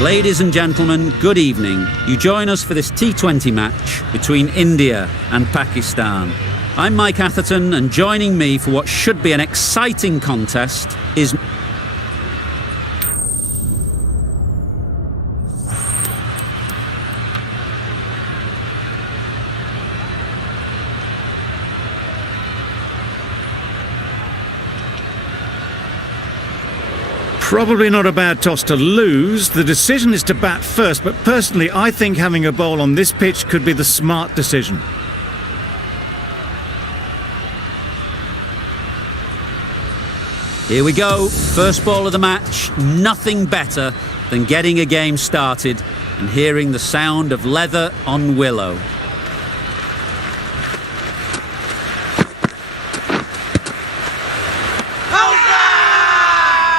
Ladies and gentlemen, good evening. You join us for this T20 match between India and Pakistan. I'm Mike Atherton, and joining me for what should be an exciting contest is... Probably not a bad toss to lose. The decision is to bat first, but personally I think having a bowl on this pitch could be the smart decision. Here we go, first ball of the match. Nothing better than getting a game started and hearing the sound of leather on willow.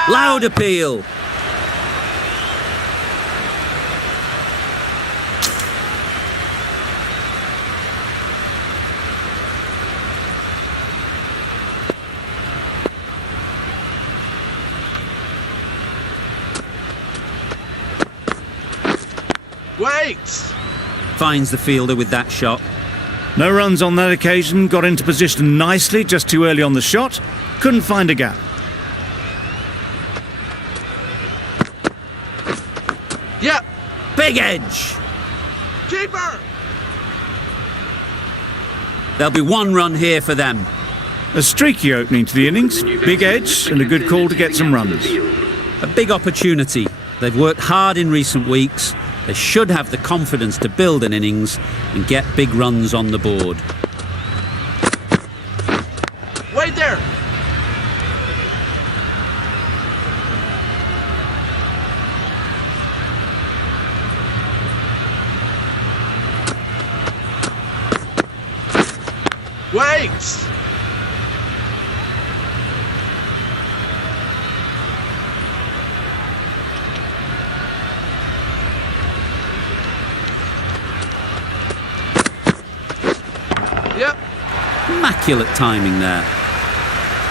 Loud appeal. Wait! Finds the fielder with that shot. No runs on that occasion, got into position nicely, just too early on the shot. Couldn't find a gap. Yep. Big edge. Keeper. There'll be one run here for them. A streaky opening to the innings, big edge and a good call to get some runs. A big opportunity. They've worked hard in recent weeks. They should have the confidence to build an innings and get big runs on the board. Wait there. Wait! Yep. Immaculate timing there.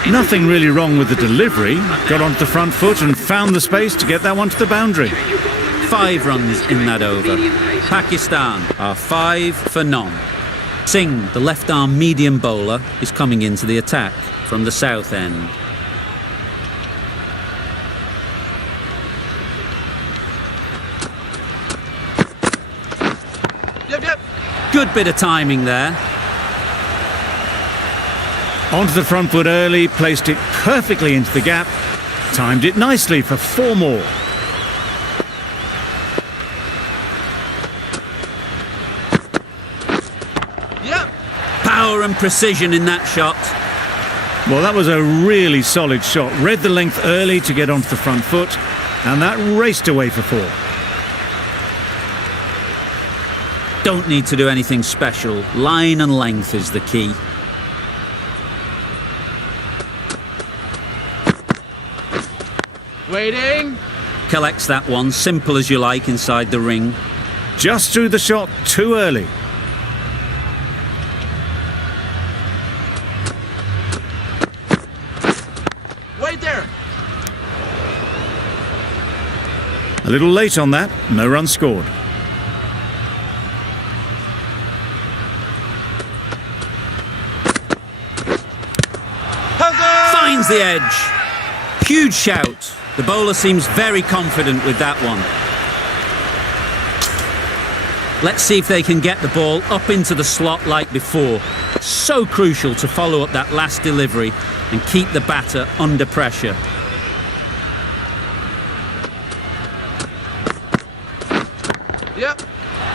Nothing really wrong with the delivery. Got onto the front foot and found the space to get that one to the boundary. 5 runs in that over. Pakistan are 5 for none. Singh, the left-arm medium bowler, is coming into the attack from the south end. Yep. Good bit of timing there. Onto the front foot early, placed it perfectly into the gap. Timed it nicely for 4 more. Power and precision in that shot. Well, that was a really solid shot. Read the length early to get onto the front foot, and that raced away for 4. Don't need to do anything special. Line and length is the key. Waiting. Collects that one, simple as you like, inside the ring. Just threw the shot too early. A little late on that, no run scored. Finds the edge. Huge shout. The bowler seems very confident with that one. Let's see if they can get the ball up into the slot like before. So crucial to follow up that last delivery and keep the batter under pressure. Yep.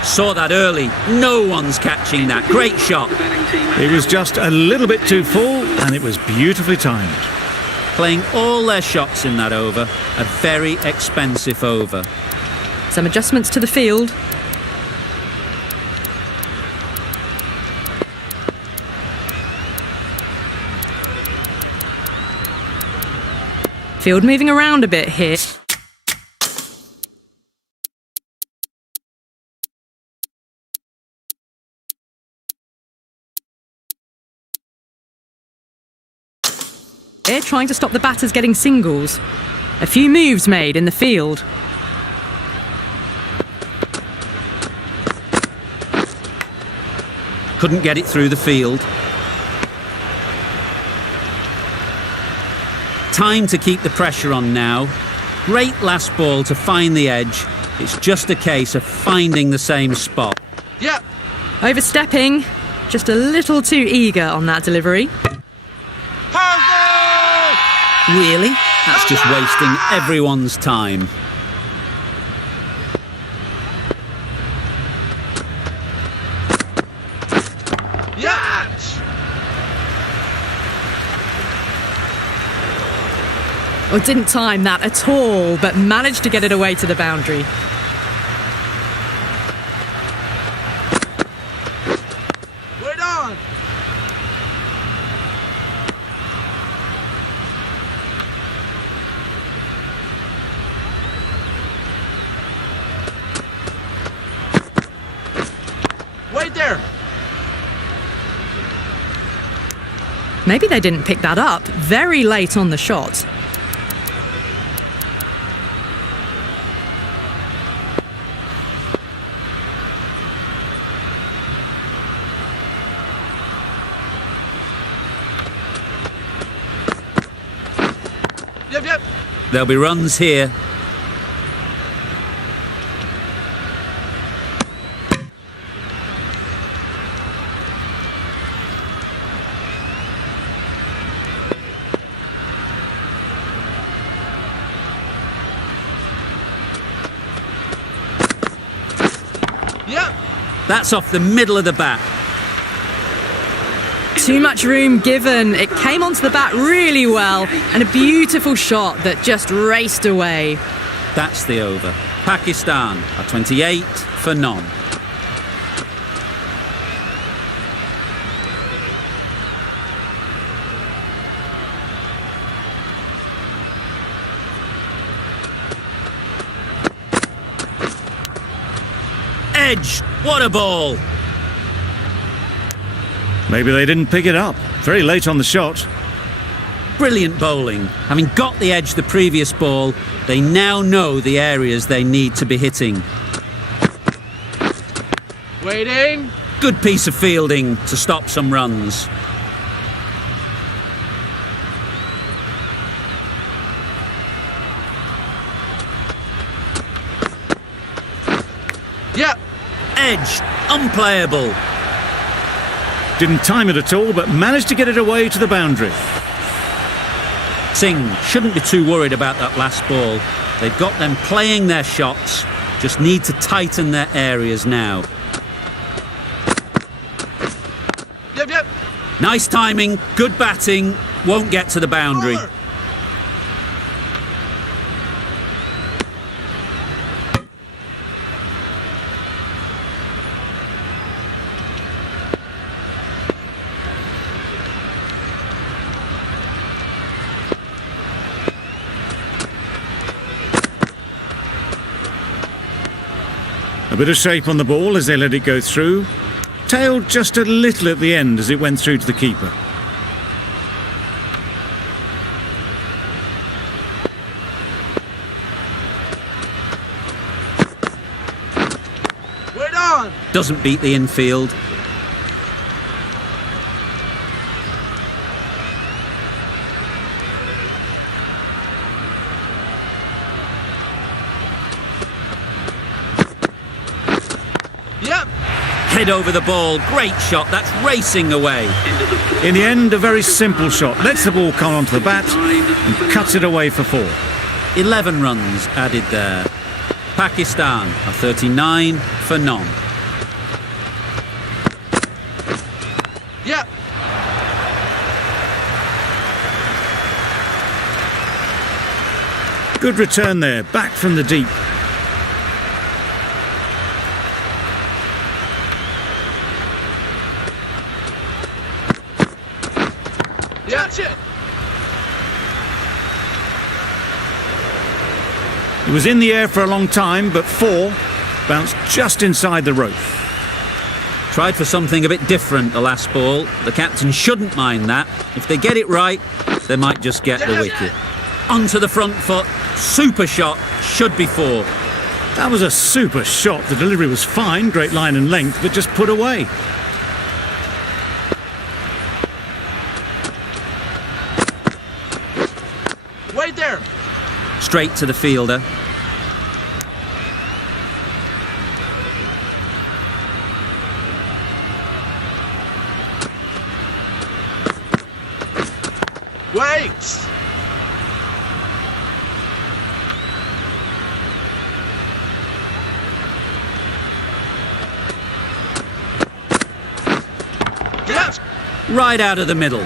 Saw that early. No one's catching that. Great shot. It was just a little bit too full, and it was beautifully timed. Playing all their shots in that over. A very expensive over. Some adjustments to the field. Field moving around a bit here. They're trying to stop the batters getting singles. A few moves made in the field. Couldn't get it through the field. Time to keep the pressure on now. Great last ball to find the edge. It's just a case of finding the same spot. Yep. Overstepping. Just a little too eager on that delivery. Hardik! Really? That's just wasting everyone's time. Yes! Oh, didn't time that at all, but managed to get it away to the boundary. Wait on! Wait there! Maybe they didn't pick that up very late on the shot. Yep. There'll be runs here. Yep. That's off the middle of the bat. Too much room given. It came onto the bat really well, and a beautiful shot that just raced away. That's the over. Pakistan are 28 for none. Edge! What a ball! Maybe they didn't pick it up. Very late on the shot. Brilliant bowling. Having got the edge the previous ball, they now know the areas they need to be hitting. Waiting. Good piece of fielding to stop some runs. Yep. Edge, unplayable. Didn't time it at all, but managed to get it away to the boundary. Singh shouldn't be too worried about that last ball. They've got them playing their shots, just need to tighten their areas now. Yep. Nice timing, good batting, won't get to the boundary. Bowler. A bit of shape on the ball as they let it go through. Tailed just a little at the end as it went through to the keeper. Wait on. Doesn't beat the infield. Yep. Head over the ball, great shot, that's racing away. In the end, a very simple shot. Lets the ball come onto the bat and cuts it away for 4. 11 runs added there. Pakistan are 39 for none. Yep. Good return there, back from the deep. Catch it. It was in the air for a long time, but 4 bounced just inside the rope. Tried for something a bit different the last ball. The captain shouldn't mind that. If they get it right, they might just get the wicket. Onto the front foot, super shot, should be 4. That was a super shot. The delivery was fine, great line and length, but just put away. Wait there. Straight to the fielder. Wait. Yes. Right out of the middle.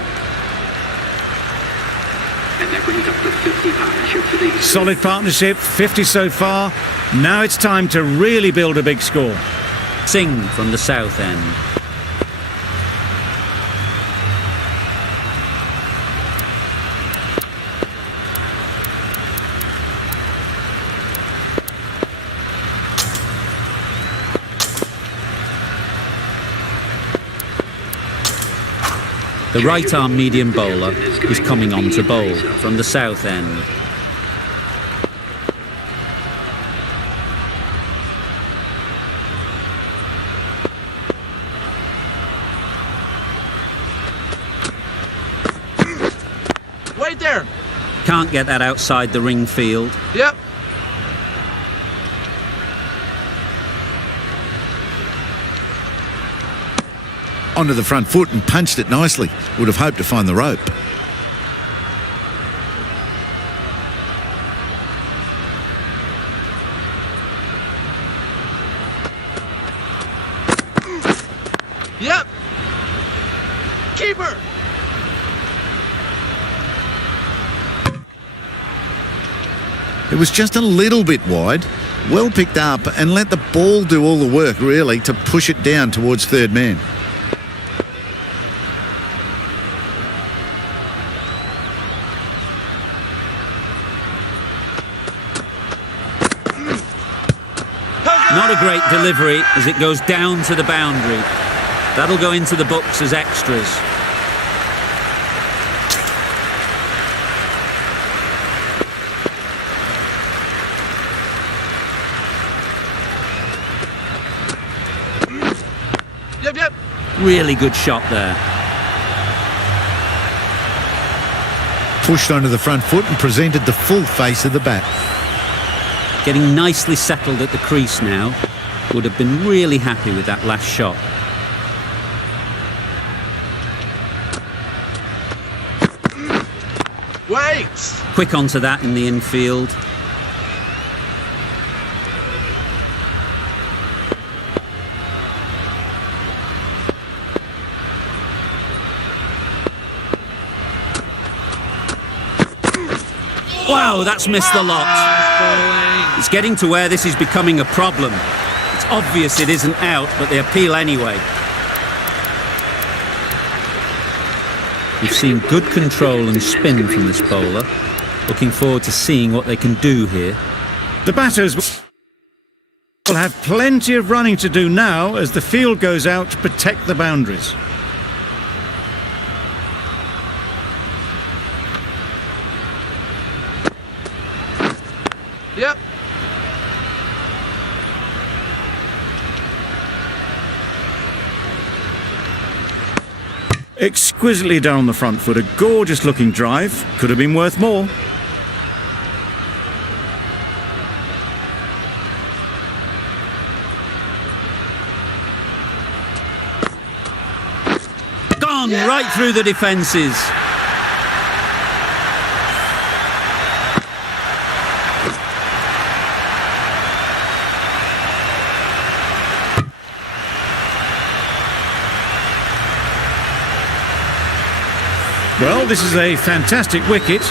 Solid partnership, 50 so far. Now it's time to really build a big score. Singh from the south end. The right-arm medium bowler is coming on to bowl from the south end. Wait there. Can't get that outside the ring field. Yep. Onto the front foot and punched it nicely. Would have hoped to find the rope. Yep. Keeper. It was just a little bit wide. Well picked up and let the ball do all the work, really, to push it down towards third man. Not a great delivery as it goes down to the boundary. That'll go into the books as extras. Yep, yep. Really good shot there. Pushed onto the front foot and presented the full face of the bat. Getting nicely settled at the crease now. Would have been really happy with that last shot. Wait. Quick onto that in the infield. Wow, that's missed the lot. It's getting to where this is becoming a problem. It's obvious it isn't out, but they appeal anyway. We've seen good control and spin from this bowler. Looking forward to seeing what they can do here. The batters will have plenty of running to do now as the field goes out to protect the boundaries. Yep. Exquisitely done on the front foot, a gorgeous looking drive. Could have been worth more. Gone right through the defences. Well, this is a fantastic wicket.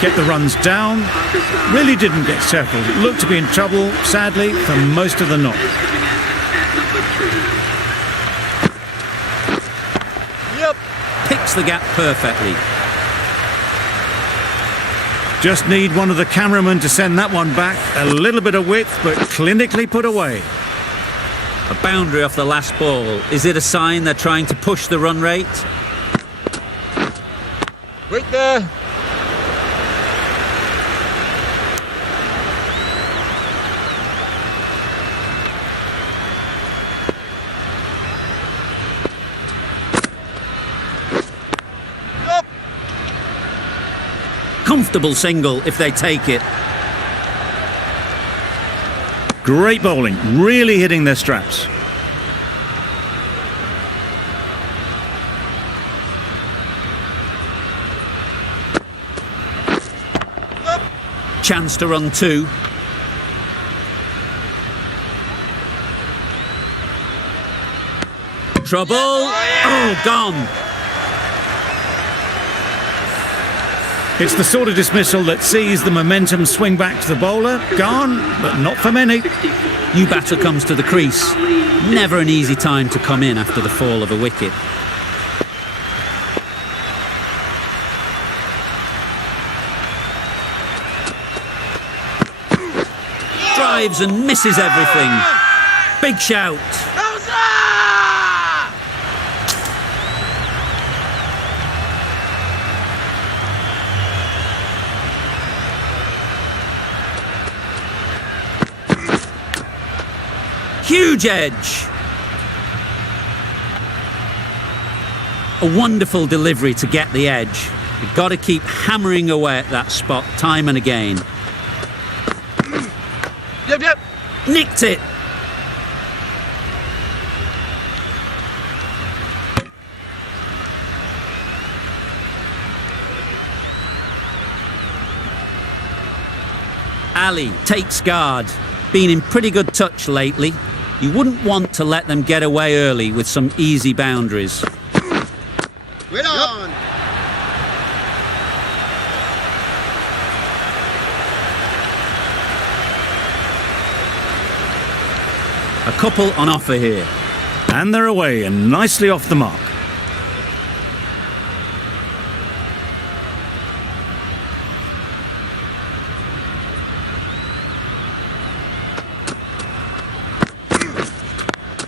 Kept the runs down. Really didn't get settled. It looked to be in trouble, sadly, for most of the knock. Yep. Picks the gap perfectly. Just need one of the cameramen to send that one back. A little bit of width, but clinically put away. A boundary off the last ball. Is it a sign they're trying to push the run rate? Right there. Come comfortable single if they take it. Great bowling, really hitting their straps. Chance to run 2. Trouble. Oh, gone. It's the sort of dismissal that sees the momentum swing back to the bowler. Gone, but not for many. New batter comes to the crease. Never an easy time to come in after the fall of a wicket. Drives and misses everything. Big shout. Huge edge. A wonderful delivery to get the edge. You've got to keep hammering away at that spot time and again. Yep. Nicked it. Ali takes guard. Been in pretty good touch lately. You wouldn't want to let them get away early with some easy boundaries. Wait on. A couple on offer here. And they're away and nicely off the mark.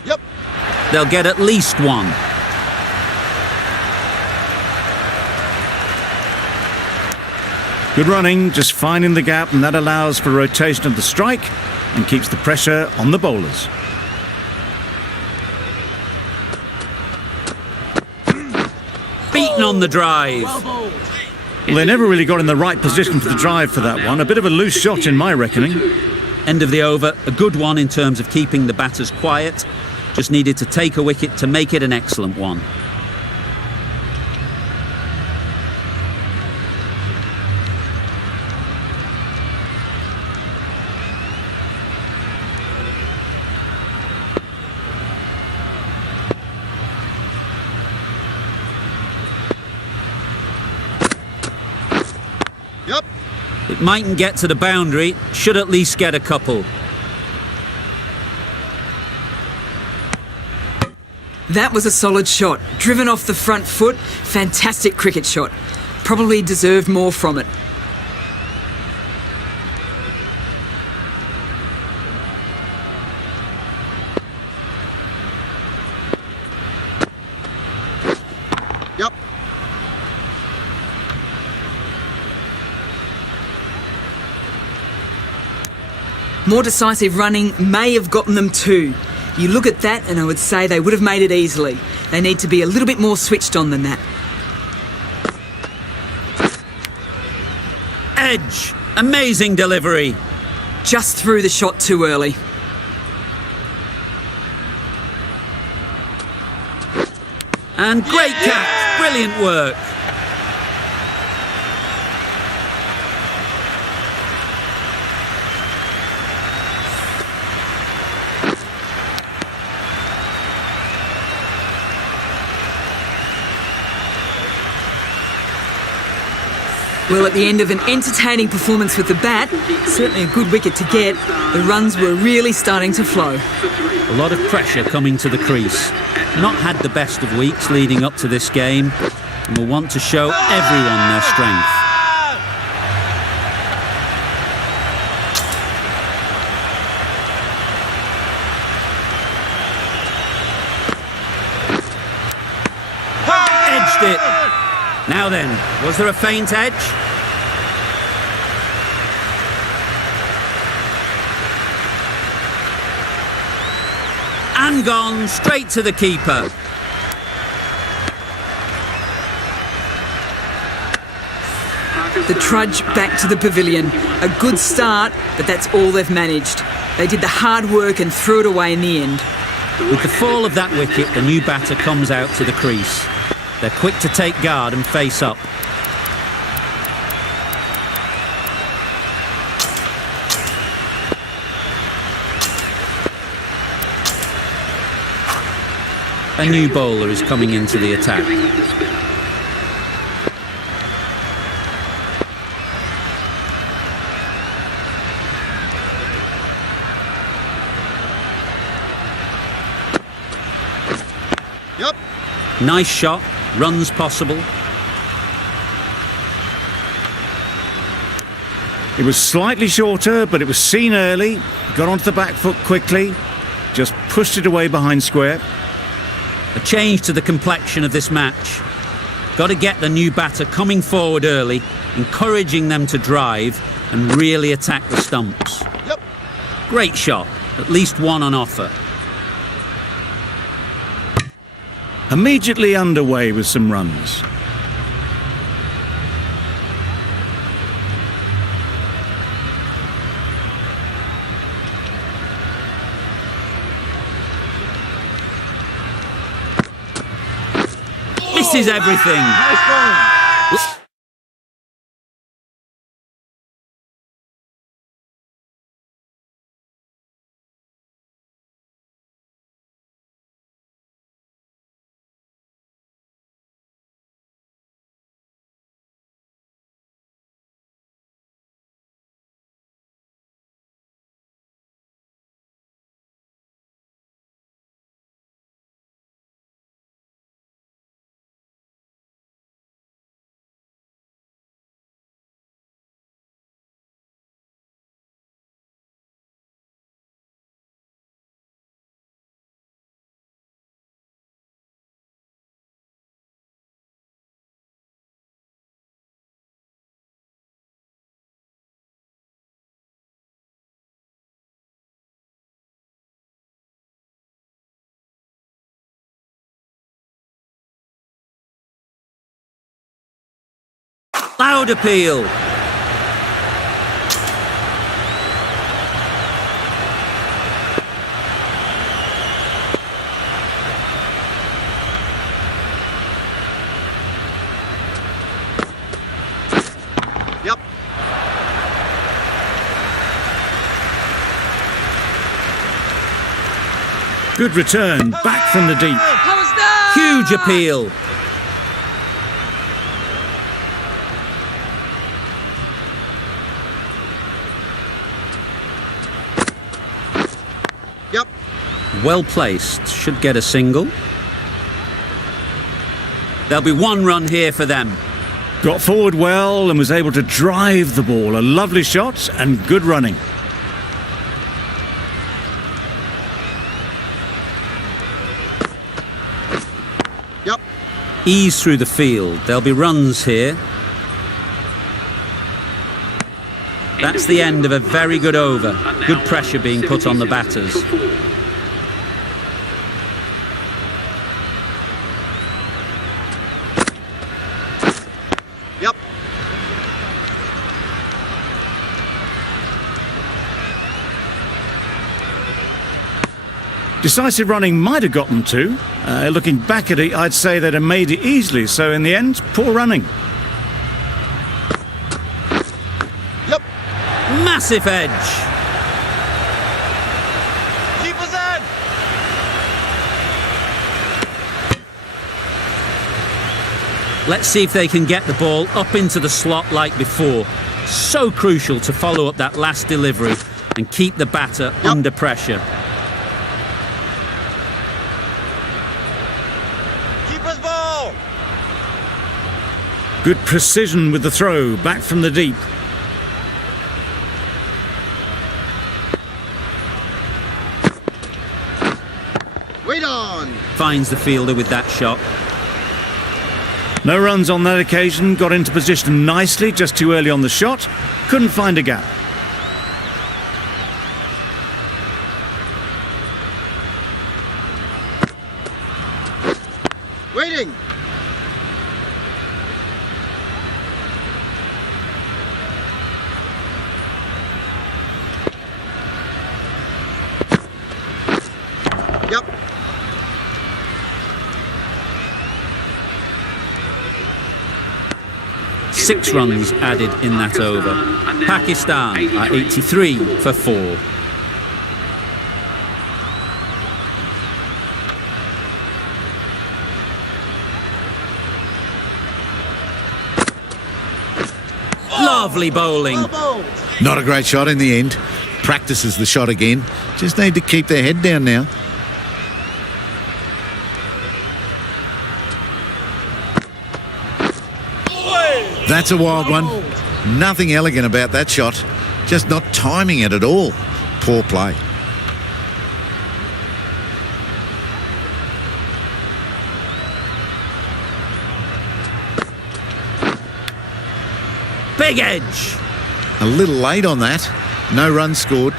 Yep. They'll get at least one. Good running, just finding the gap, and that allows for rotation of the strike and keeps the pressure on the bowlers. Beaten on the drive. Well, they never really got in the right position for the drive for that one. A bit of a loose shot in my reckoning. End of the over. A good one in terms of keeping the batters quiet. Just needed to take a wicket to make it an excellent one. Yep. It mightn't get to the boundary, should at least get a couple. That was a solid shot. Driven off the front foot, fantastic cricket shot. Probably deserved more from it. Yep. More decisive running may have gotten them 2. You look at that and I would say they would have made it easily. They need to be a little bit more switched on than that. Edge. Amazing delivery. Just threw the shot too early. And great catch. Brilliant work. Well, at the end of an entertaining performance with the bat, certainly a good wicket to get, the runs were really starting to flow. A lot of pressure coming to the crease. Not had the best of weeks leading up to this game, and will want to show everyone their strength. Edged it. Now then, was there a faint edge? And gone straight to the keeper. The trudge back to the pavilion. A good start, but that's all they've managed. They did the hard work and threw it away in the end. With the fall of that wicket, the new batter comes out to the crease. They're quick to take guard and face up. A new bowler is coming into the attack. Yep. Nice shot, runs possible. It was slightly shorter, but it was seen early. Got onto the back foot quickly. Just pushed it away behind square. A change to the complexion of this match. Got to get the new batter coming forward early, encouraging them to drive and really attack the stumps. Yep. Great shot, at least one on offer. Immediately underway with some runs. Misses everything. Nice going. Loud appeal. Yep. Good return, back from the deep. Huge appeal. Yep. Well placed, should get a single. There'll be one run here for them. Got forward well and was able to drive the ball. A lovely shot and good running. Yep. Ease through the field. There'll be runs here. That's the end of a very good over. Good pressure being put on the batters. Yep. Decisive running might have got them two. Looking back at it, I'd say they'd have made it easily. So in the end, poor running. Yep. Massive edge. Keep us in. Let's see if they can get the ball up into the slot like before. So crucial to follow up that last delivery and keep the batter under pressure. Keep us ball. Good precision with the throw, back from the deep. Wait on. Finds the fielder with that shot. No runs on that occasion, got into position nicely, just too early on the shot. Couldn't find a gap. Waiting. 6 runs added in that over. Pakistan are 83 for 4. Lovely bowling. Not a great shot in the end. Practices the shot again. Just need to keep their head down now. That's a wild one. Nothing elegant about that shot. Just not timing it at all. Poor play. Big edge. A little late on that. No runs scored.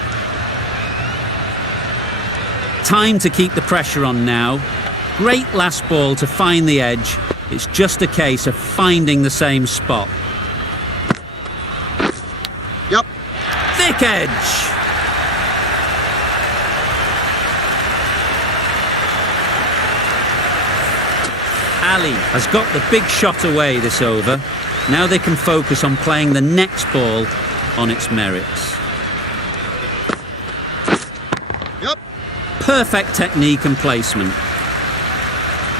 Time to keep the pressure on now. Great last ball to find the edge. It's just a case of finding the same spot. Yep. Thick edge. Ali has got the big shot away this over. Now they can focus on playing the next ball on its merits. Yep. Perfect technique and placement.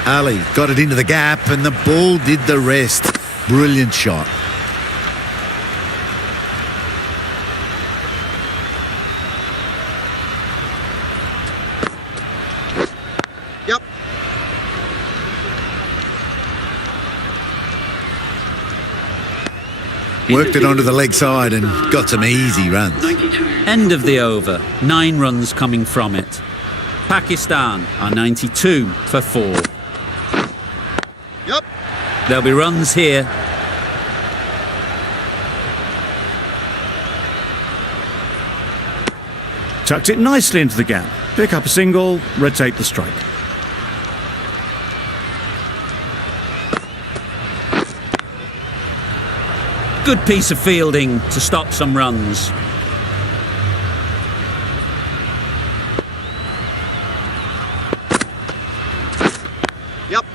Ali got it into the gap and the ball did the rest. Brilliant shot. Yep. Worked it onto the leg side and got some easy runs. End of the over. 9 runs coming from it. Pakistan are 92 for 4. Yep. There'll be runs here. Tucked it nicely into the gap. Pick up a single, rotate the strike. Good piece of fielding to stop some runs. Yep.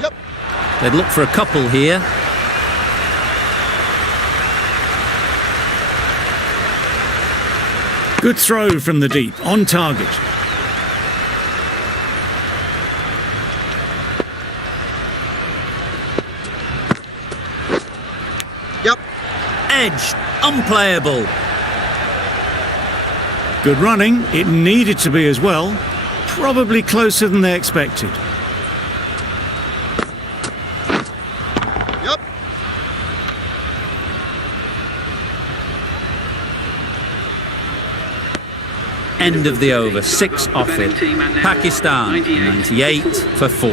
Yep. They'd look for a couple here. Good throw from the deep, on target. Yep. Edged, unplayable. Good running, it needed to be as well. Probably closer than they expected. Yep. End of the over. 6 off it. Pakistan 98 for 4.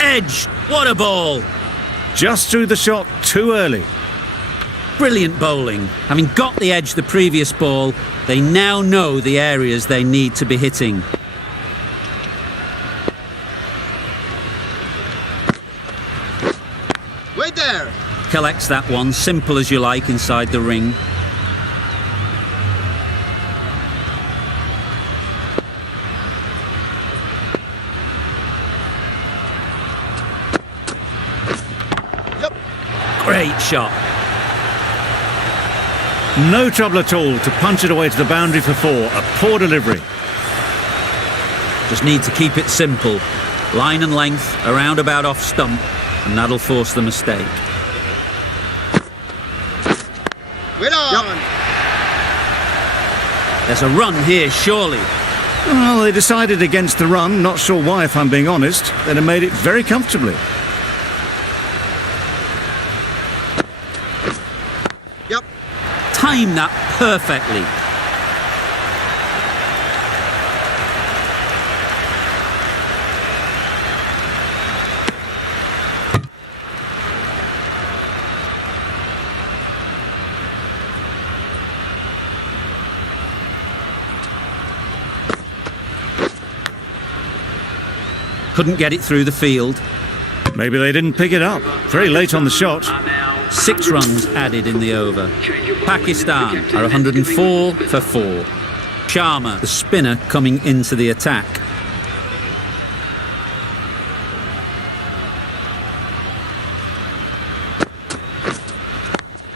Edge. What a ball. Just threw the shot too early. Brilliant bowling. Having got the edge the previous ball, they now know the areas they need to be hitting. Wait there. Collects that one, simple as you like, inside the ring. Yep. Great shot. No trouble at all to punch it away to the boundary for 4. A poor delivery. Just need to keep it simple. Line and length, around about off stump, and that'll force the mistake. Wait on. There's a run here, surely. Well, they decided against the run. Not sure why, if I'm being honest. They'd have made it very comfortably. Yep. Time that perfectly. couldn't get it through the field. Maybe they didn't pick it up. Very late on the shot. 6 runs added in the over. Pakistan are 104 for 4. Sharma, the spinner, coming into the attack.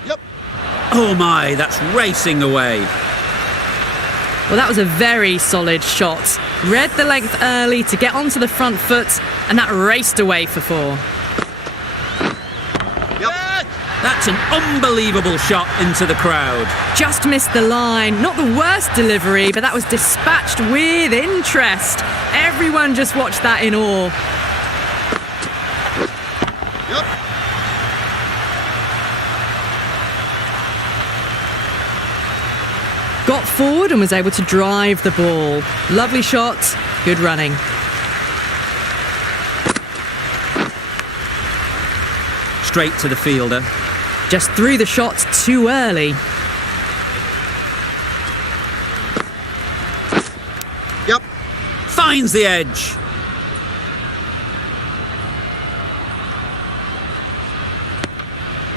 Yep. Oh my, that's racing away. Well, that was a very solid shot. Read the length early to get onto the front foot, and that raced away for 4. Yep. That's an unbelievable shot into the crowd. Just missed the line. Not the worst delivery, but that was dispatched with interest. Everyone just watched that in awe. Yep. Got forward and was able to drive the ball. Lovely shot, good running. Straight to the fielder. Just threw the shot too early. Yep. Finds the edge.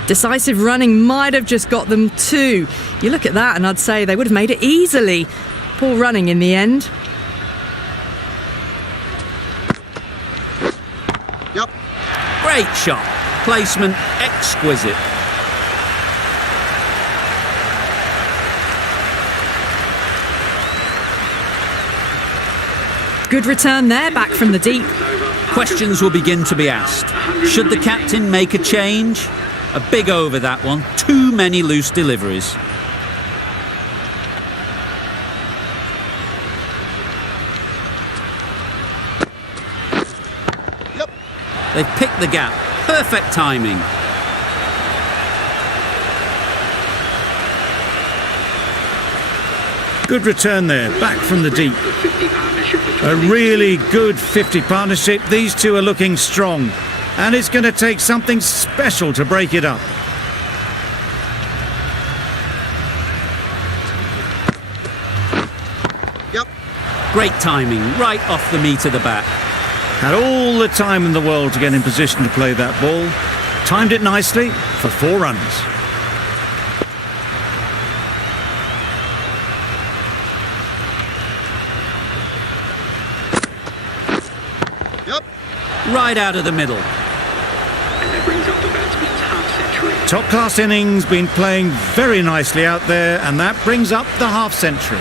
Decisive running might have just got them 2. You look at that and I'd say they would have made it easily. Poor running in the end. Yep. Great shot. Placement exquisite. Good return there, back from the deep. Questions will begin to be asked. Should the captain make a change? A big over, that one. Too many loose deliveries. Yep. They've picked the gap. Perfect timing. Good return there, back from the deep. A really good 50 partnership. These two are looking strong. And it's going to take something special to break it up. Yep. Great timing, right off the meat of the bat. Had all the time in the world to get in position to play that ball. Timed it nicely for 4 runs. Yep. Right out of the middle. Top class innings, been playing very nicely out there, and that brings up the half century.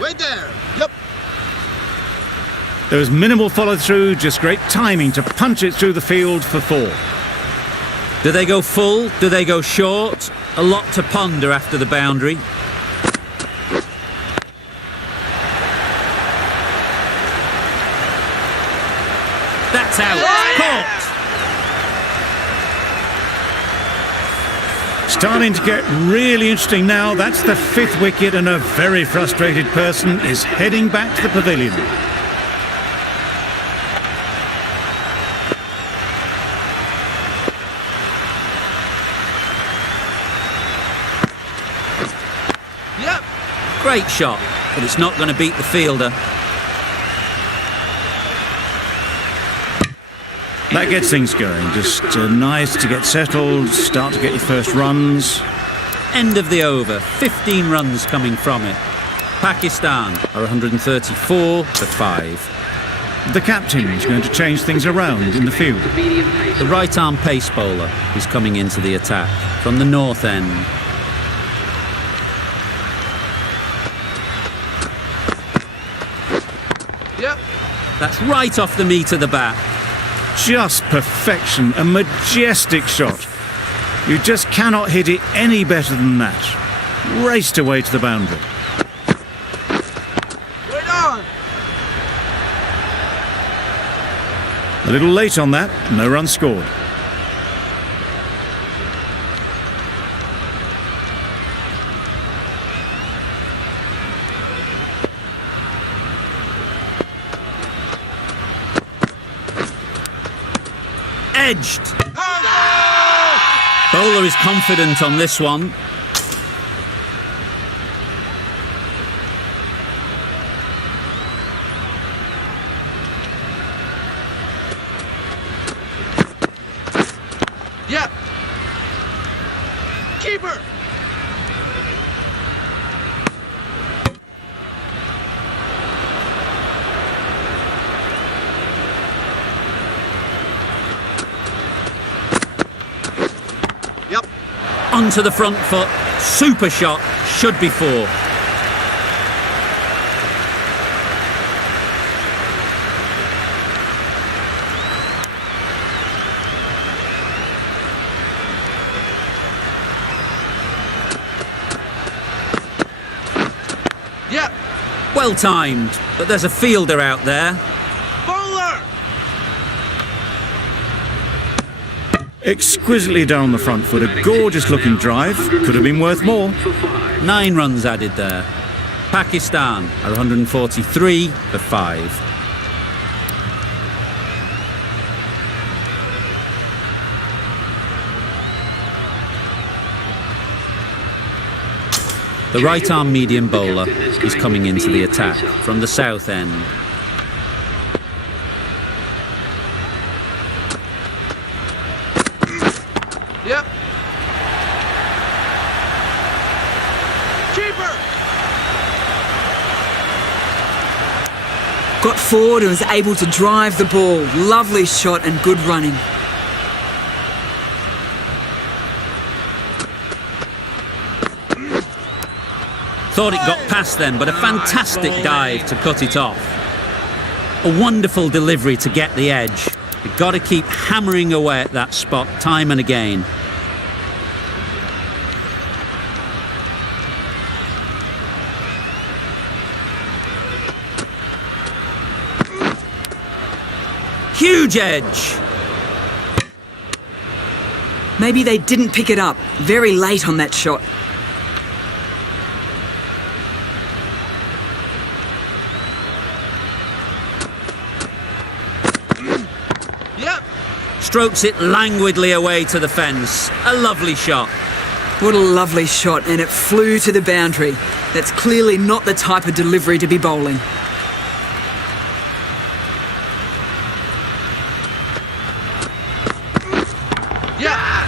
Wait there. Yep. There was minimal follow through, just great timing to punch it through the field for 4. Do they go full? Do they go short? A lot to ponder after the boundary. That's out. Caught. Starting to get really interesting now. That's the 5th wicket, and a very frustrated person is heading back to the pavilion. Yep. Great shot, but it's not going to beat the fielder. That gets things going. Just nice to get settled, start to get your first runs. End of the over. 15 runs coming from it. Pakistan are 134 for 5. The captain is going to change things around in the field. The right-arm pace bowler is coming into the attack from the north end. Yep. That's right off the meat of the bat. Just perfection, a majestic shot. You just cannot hit it any better than that. Raced away to the boundary. Wait on. A little late on that, no run scored. Edged. Bowler is confident on this one. Yep. Keeper. Yep. Onto the front foot. Super shot. Should be 4. Yep. Well timed, but there's a fielder out there. Bowler. Exquisitely down the front foot, a gorgeous looking drive. Could have been worth more. 9 runs added there. Pakistan are 143 for 5. The right-arm medium bowler is coming into the attack from the south end. Yep. Keeper. Got forward and was able to drive the ball. Lovely shot and good running. Thought it got past them, but a fantastic dive to cut it off. A wonderful delivery to get the edge. You've got to keep hammering away at that spot time and again. Huge edge. Maybe they didn't pick it up. Very late on that shot. Yep. Strokes it languidly away to the fence. A lovely shot. What a lovely shot, and it flew to the boundary. That's clearly not the type of delivery to be bowling. Yeah.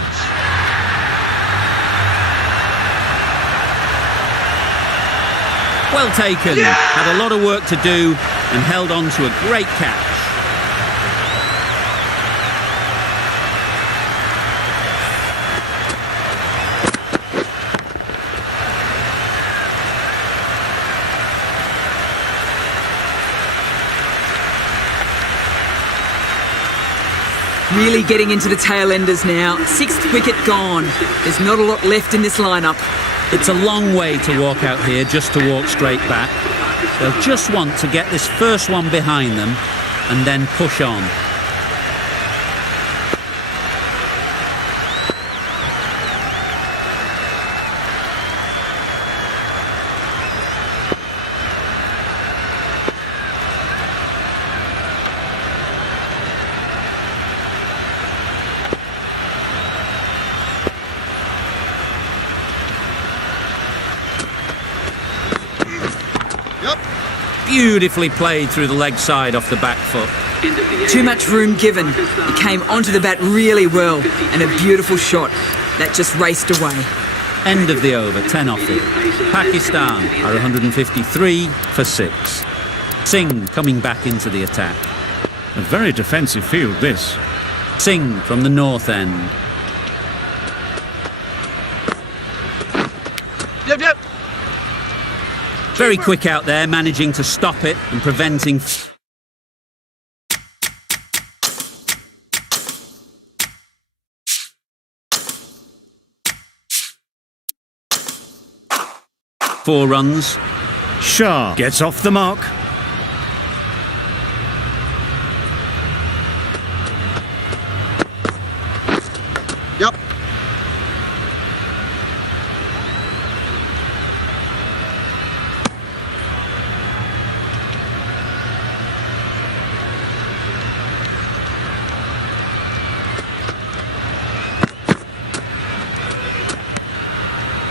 Well taken. Yeah! Had a lot of work to do and held on to a great catch. Really getting into the tail enders now. 6th wicket gone. There's not a lot left in this lineup. It's a long way to walk out here just to walk straight back. They'll just want to get this first one behind them and then push on. Beautifully played through the leg side off the back foot. Too much room given. He came onto the bat really well, and a beautiful shot. That just raced away. End of the over, 10 off it. Pakistan are 153 for 6. Singh coming back into the attack. A very defensive field, this. Singh from the north end. Yep, yep. Very quick out there, managing to stop it and preventing... Four runs. Shah gets off the mark. Yep.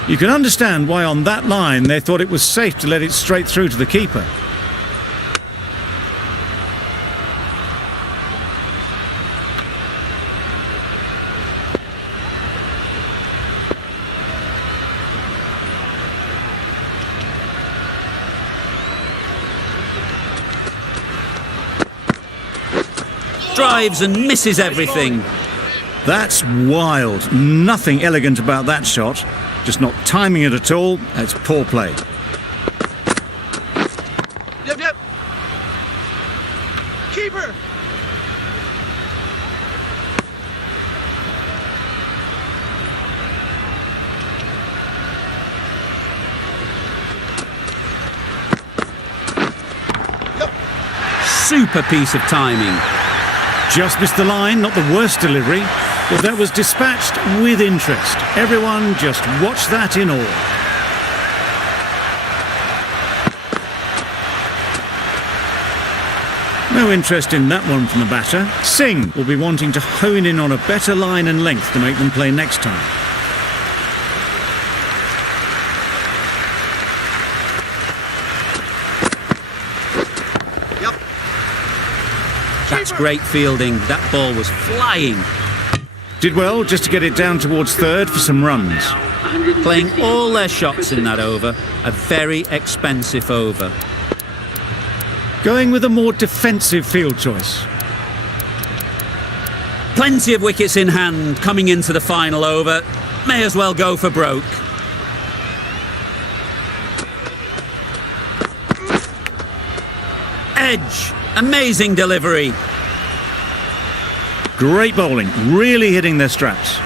You can understand why on that line they thought it was safe to let it straight through to the keeper. drives and misses everything. That's wild. Nothing elegant about that shot. Just not timing it at all. It's poor play. Yep, yep. Keeper. Super piece of timing. Just missed the line, not the worst delivery, but that was dispatched with interest. Everyone just watch that in awe. No interest in that one from the batter. Singh will be wanting to hone in on a better line and length to make them play next time. That's great fielding. That ball was flying. Did well just to get it down towards third for some runs. Playing all their shots in that over. A very expensive over. Going with a more defensive field choice. Plenty of wickets in hand coming into the final over. May as well go for broke. Edge. Amazing delivery. Great bowling, really hitting their straps.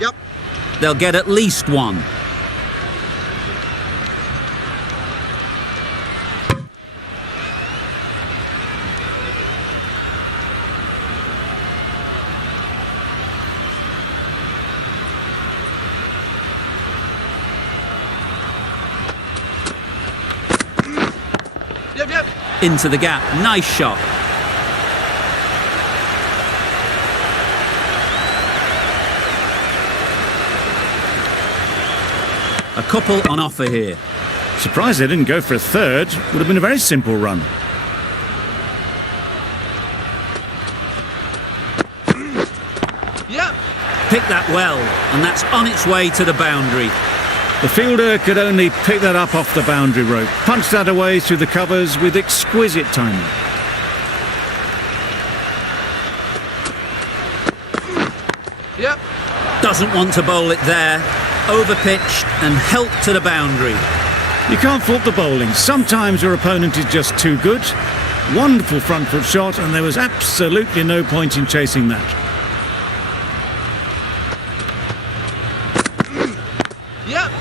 Yep. They'll get at least one. Yep, yep. Into the gap. Nice shot. A couple on offer here. Surprised they didn't go for a third. Would have been a very simple run. Yep. Pick that well, and that's on its way to the boundary. The fielder could only pick that up off the boundary rope. Punched that away through the covers with exquisite timing. Yep. Doesn't want to bowl it there. Overpitched and helped to the boundary. You can't fault the bowling. Sometimes your opponent is just too good. Wonderful front foot shot, and there was absolutely no point in chasing that. Yep.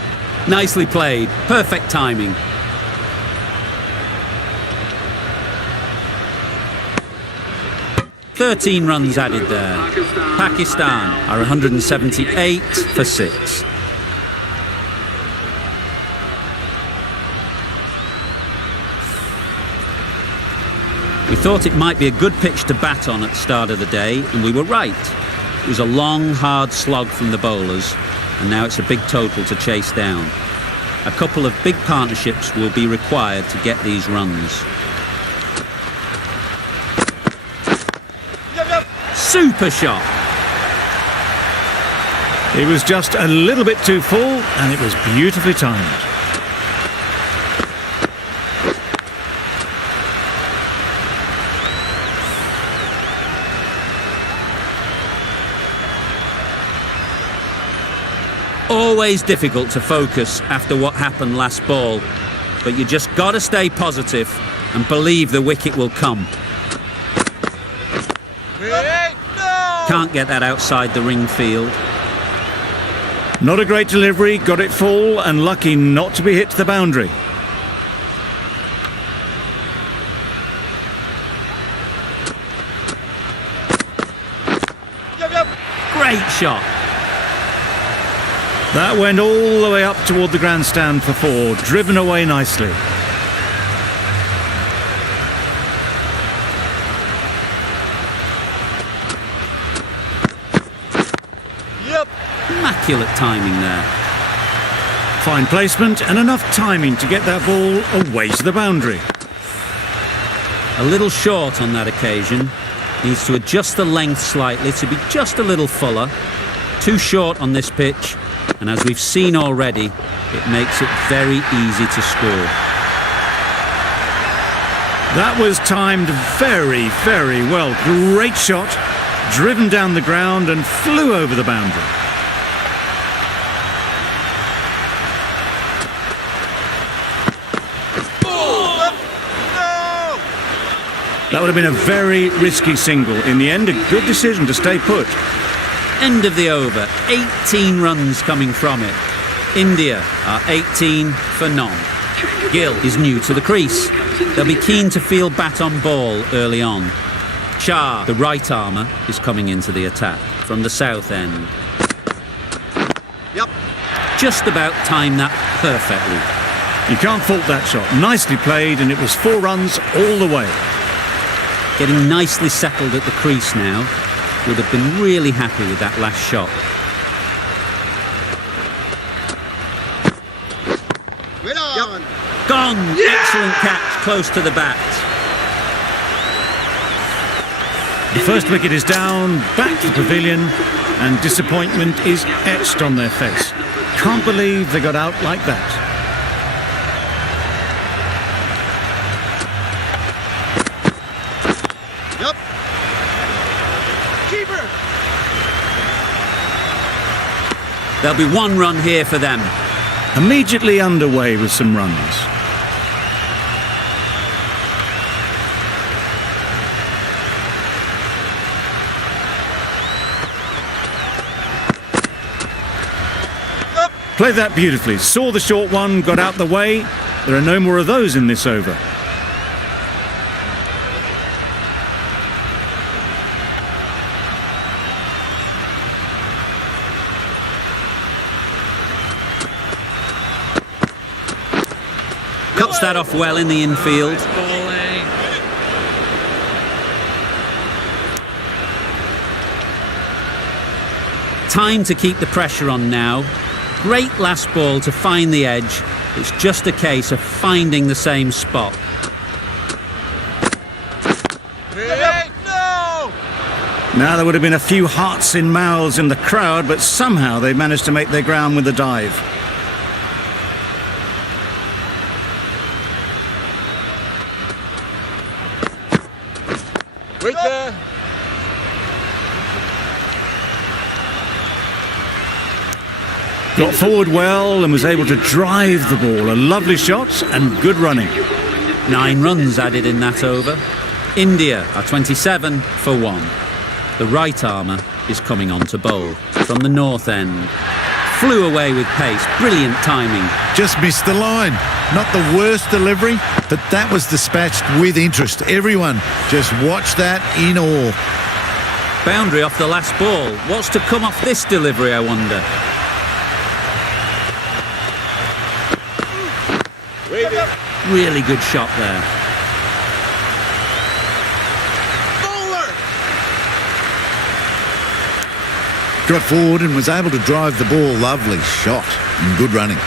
Nicely played. Perfect timing. "13 runs added there. Pakistan are 178 for 6. We thought it might be a good pitch to bat on at the start of the day, and we were right. It was a long, hard slog from the bowlers, and now it's a big total to chase down. A couple of big partnerships will be required to get these runs. Yep, yep. Super shot. It was just a little bit too full, and it was beautifully timed. Always difficult to focus after what happened last ball, but you just got to stay positive and believe the wicket will come. Hey, no! Can't get that outside the ring field. Not a great delivery, got it full, and lucky not to be hit to the boundary. Yep, yep. Great shot. That went all the way up toward the grandstand for 4, driven away nicely. Yep. Immaculate timing there. Fine placement and enough timing to get that ball away to the boundary. A little short on that occasion. Needs to adjust the length slightly to be just a little fuller. Too short on this pitch, And as we've seen already, it makes it very easy to score. That was timed very, very well. Great shot, driven down the ground and flew over the boundary. That would have been a very risky single. In the end, a good decision to stay put. End of the over, 18 runs coming from it. India are 18 for none. Gill is new to the crease. They'll be keen to field bat on ball early on. Chahal, the right armour, is coming into the attack from the south end. Yep. Just about timed that perfectly. You can't fault that shot. Nicely played, and it was 4 runs all the way. Getting nicely settled at the crease now. Would have been really happy with that last shot. Gone! Yeah! Excellent catch, close to the bat. The first wicket is down, back to the pavilion, and disappointment is etched on their face. Can't believe they got out like that. Yep. Keeper. There'll be 1 run here for them. Immediately underway with some runs. Played that beautifully. Saw the short one, got out the way. There are no more of those in this over. Cuts that off well in the infield. Time to keep the pressure on now. Great last ball to find the edge. It's just a case of finding the same spot. Hey, no! Now there would have been a few hearts in mouths in the crowd, but somehow they managed to make their ground with the dive. Wait there. Got forward well and was able to drive the ball. A lovely shot and good running. 9 runs added in that over. India are 27 for 1. The right armour is coming on to bowl from the north end. Flew away with pace. Brilliant timing. Just missed the line. Not the worst delivery, but that was dispatched with interest. Everyone just watched that in awe. Boundary off the last ball. What's to come off this delivery, I wonder? Really good shot there. Bowler. Got forward and was able to drive the ball. Lovely shot and good running.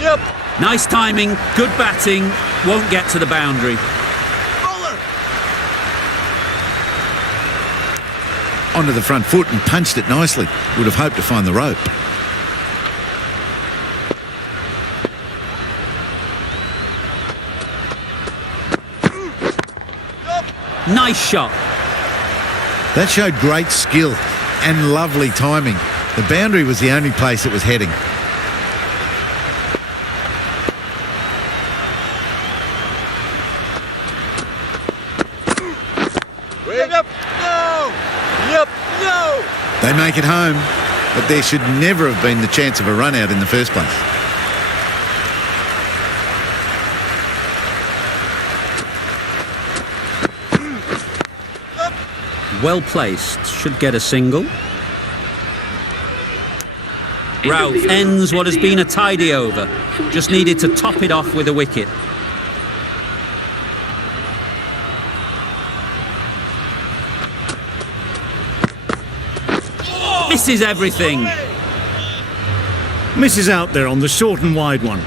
Yep. Nice timing, good batting. Won't get to the boundary. Onto the front foot and punched it nicely. Would have hoped to find the rope. Nice shot. That showed great skill and lovely timing. The boundary was the only place it was heading. Yep. No. Yep. No. They make it home, but there should never have been the chance of a run out in the first place. Well placed, should get a single. Rahul ends what has been a tidy over. Just needed to top it off with a wicket. Misses everything. Misses out there on the short and wide one.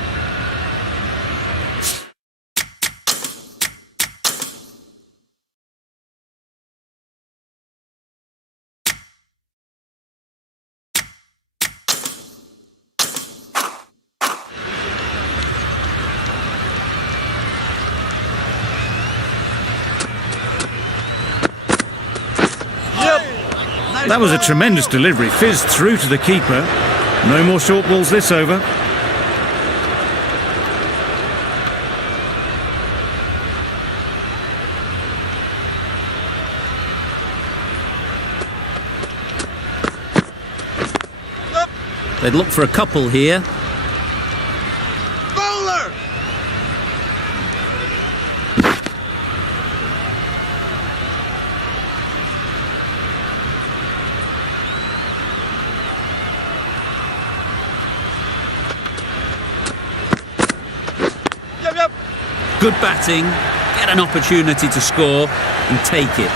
That was a tremendous delivery. Fizzed through to the keeper. No more short balls this over. They'd look for a couple here. Bowler! Yep. Good batting, get an opportunity to score and take it.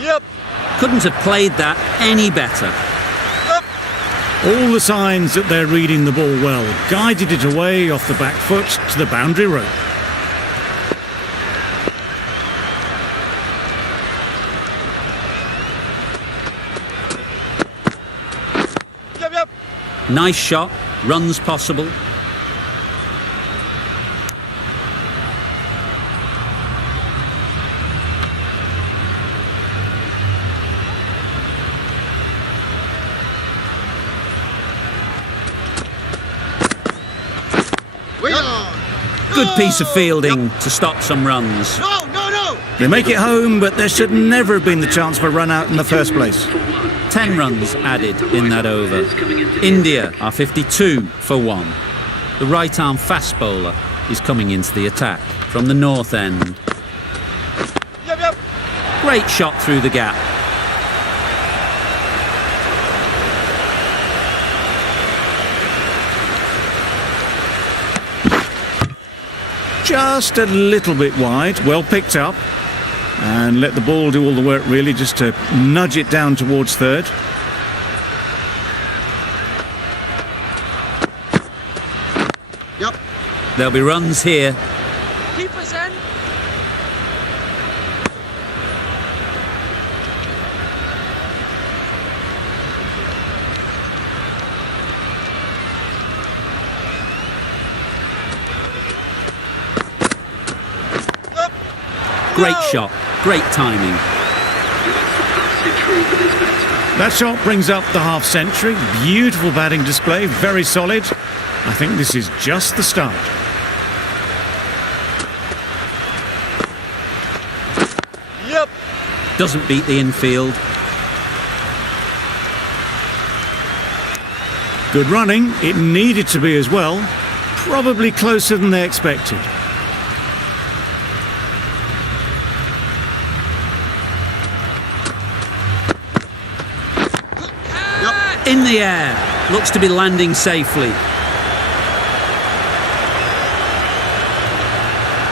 Yep. Couldn't have played that any better. All the signs that they're reading the ball well. Guided it away off the back foot to the boundary rope. Yep. Nice shot, runs possible. Good piece of fielding to stop some runs. No. They make it home, but there should never have been the chance for a run out in the first place. 10 runs added in that over. India are 52 for 1. The right-arm fast bowler is coming into the attack from the north end. Yep. Great shot through the gap. Just a little bit wide, well picked up. And let the ball do all the work really, just to nudge it down towards third. Yep. There'll be runs here. Keep us in. Great shot, great timing. That shot brings up the half century. Beautiful batting display, very solid. I think this is just the start. Yep. Doesn't beat the infield. Good running, it needed to be as well. Probably closer than they expected. In the air, looks to be landing safely.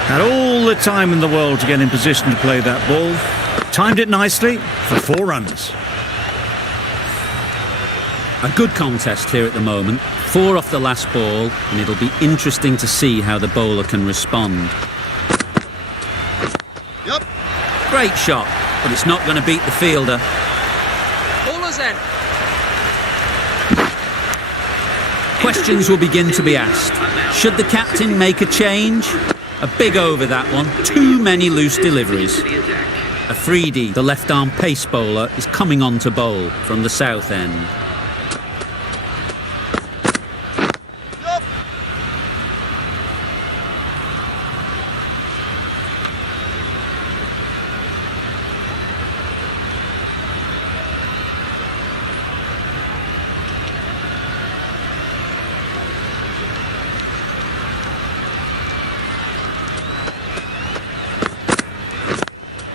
Had all the time in the world to get in position to play that ball. Timed it nicely for 4 runs. A good contest here at the moment. 4 off the last ball, and it'll be interesting to see how the bowler can respond. Yep. Great shot, but it's not going to beat the fielder. Bowler's in. Questions will begin to be asked. Should the captain make a change? A big over that one. Too many loose deliveries. Afridi, the left-arm pace bowler, is coming on to bowl from the south end. Yep.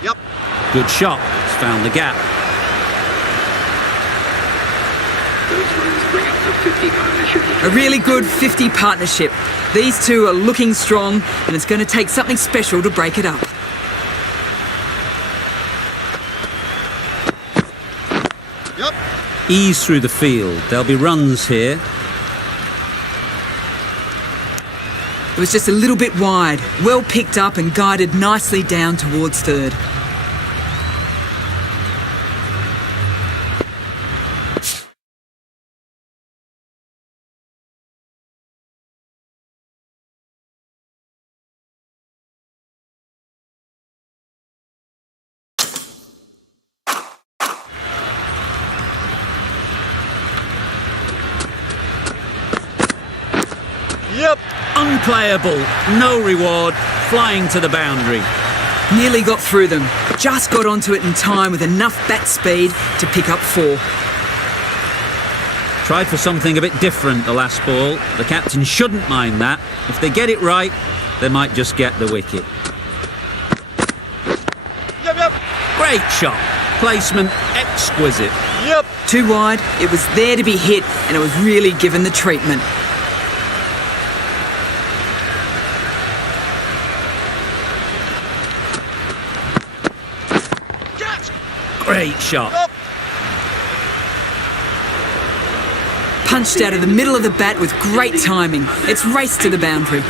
Yep. Good shot. It's found the gap. A really good 50 partnership. These two are looking strong, and it's going to take something special to break it up. Yep. Ease through the field. There'll be runs here. It was just a little bit wide, well picked up and guided nicely down towards third. Unplayable, no reward, flying to the boundary. Nearly got through them. Just got onto it in time with enough bat speed to pick up 4. Tried for something a bit different the last ball. The captain shouldn't mind that. If they get it right, they might just get the wicket. Yep. Great shot. Placement exquisite. Yep. Too wide, it was there to be hit, and it was really given the treatment. Catch. Great shot. Yep. Punched out of the middle of the bat with great timing. It's raced to the boundary.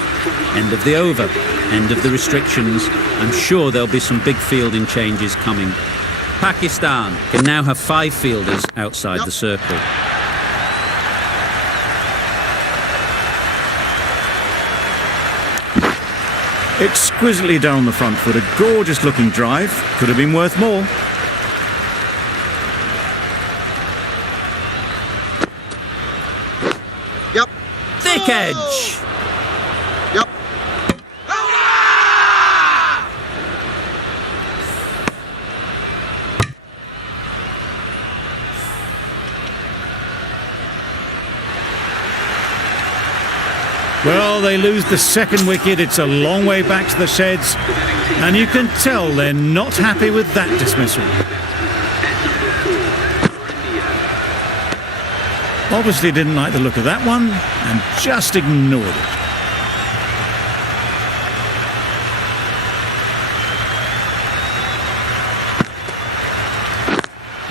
End of the over. End of the restrictions. I'm sure there'll be some big fielding changes coming. Pakistan can now have 5 fielders outside the circle. Exquisitely down the front foot, a gorgeous looking drive. Could have been worth more. Yep. Thick edge. Yep. Well, they lose the second wicket. It's a long way back to the sheds, and you can tell they're not happy with that dismissal. Obviously didn't like the look of that one and just ignored it.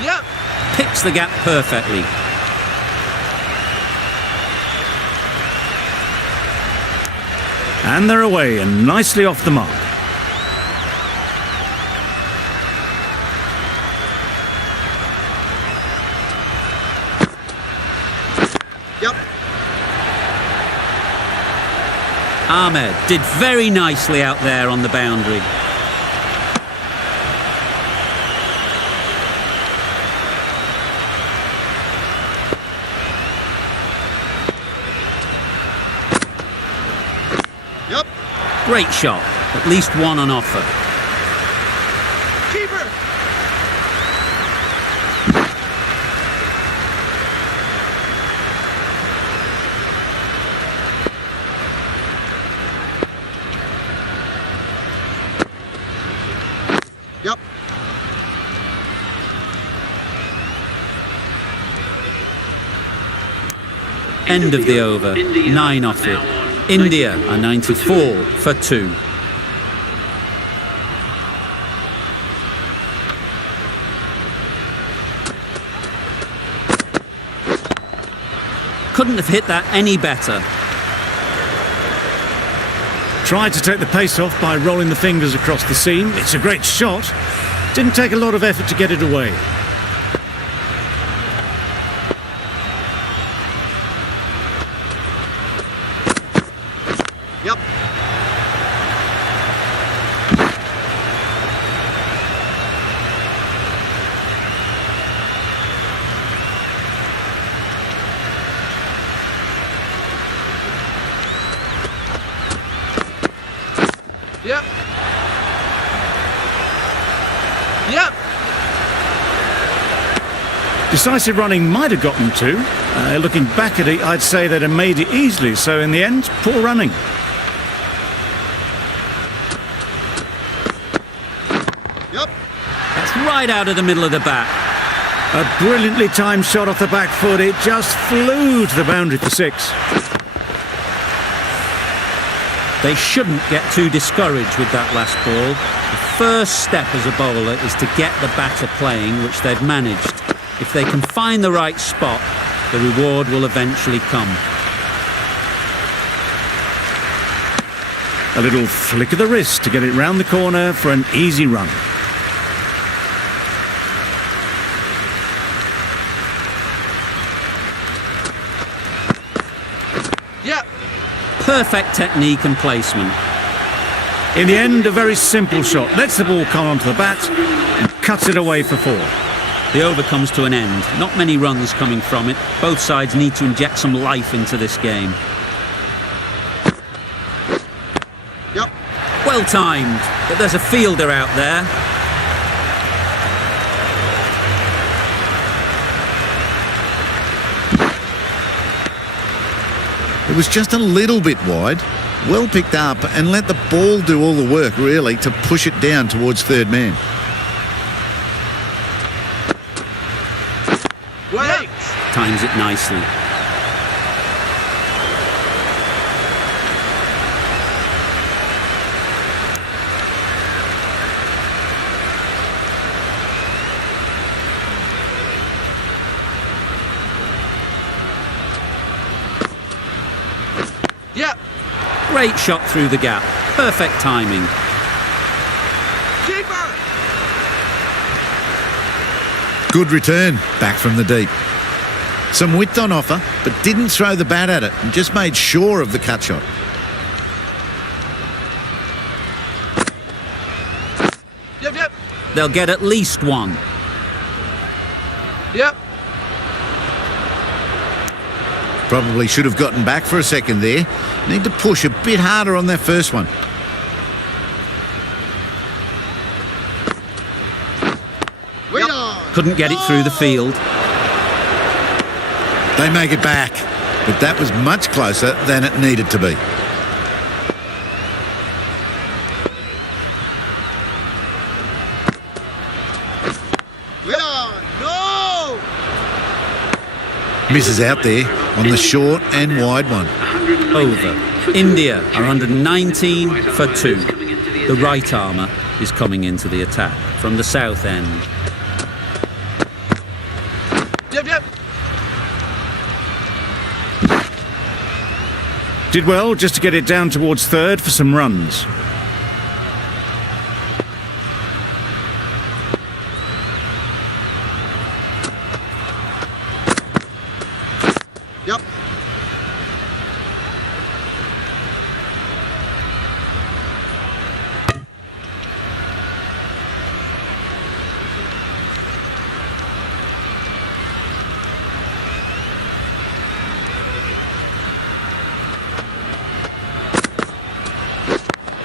Yep. Picks the gap perfectly. And they're away and nicely off the mark. Yep. Ahmed did very nicely out there on the boundary. Yep. Great shot. At least one on offer. Keeper. Yep. End of the over. 9 off it. India are 94 for 2. Couldn't have hit that any better. Tried to take the pace off by rolling the fingers across the seam. It's a great shot. Didn't take a lot of effort to get it away. Yep. Yep. Yep. Decisive running might have gotten 2. Looking back at it, I'd say they'd have made it easily. So in the end, poor running. Yep. That's right out of the middle of the bat. A brilliantly timed shot off the back foot. It just flew to the boundary for 6. They shouldn't get too discouraged with that last ball. The first step as a bowler is to get the batter playing, which they've managed. If they can find the right spot, the reward will eventually come. A little flick of the wrist to get it round the corner for an easy run. Yep. Perfect technique and placement. In the end, a very simple shot. Lets the ball come onto the bat and cuts it away for 4. The over comes to an end. Not many runs coming from it. Both sides need to inject some life into this game. Well timed, but there's a fielder out there. It was just a little bit wide. Well picked up and let the ball do all the work, really, to push it down towards third man. Wait! Times it nicely. Yep! Great shot through the gap. Perfect timing. Keeper! Good return, back from the deep. Some width on offer, but didn't throw the bat at it and just made sure of the cut shot. Yep, yep! They'll get at least one. Yep! Probably should have gotten back for a second there. Need to push a bit harder on that first one. Wait on! Couldn't get it through the field. They make it back, but that was much closer than it needed to be. Wait on! No! Misses out there on the short and wide one. Over. India are 119 for 2. The right armour is coming into the attack from the south end. Yep, yep! Did well just to get it down towards third for some runs. Yep!